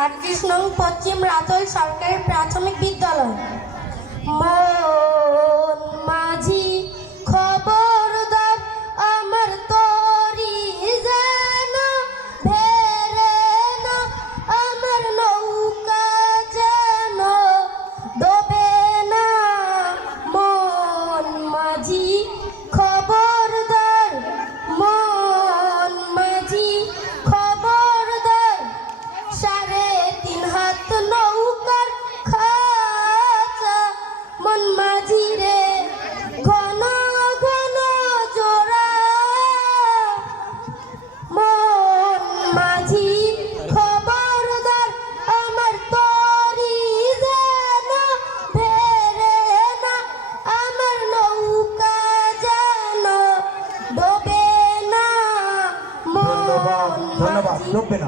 38 নং পশ্চিম রাতল সরকারি প্রাথমিক বিদ্যালয়। মন মাঝি খবরদার আমার তরি যেন ভেরে না, আমার নৌকা যেন ডোবে না। মন মাঝি খবরদার, মন মাঝি খবরদার, 3.5 হাত নৌকার খাঁচা। মন মাঝি রে ঘন ঘন জোড়া, মন মাঝি খবরদার আমার তরি যেন ভেরে না, আমার নৌকা যেন ডোবে না। ধন্যবাদ, ডুববে না।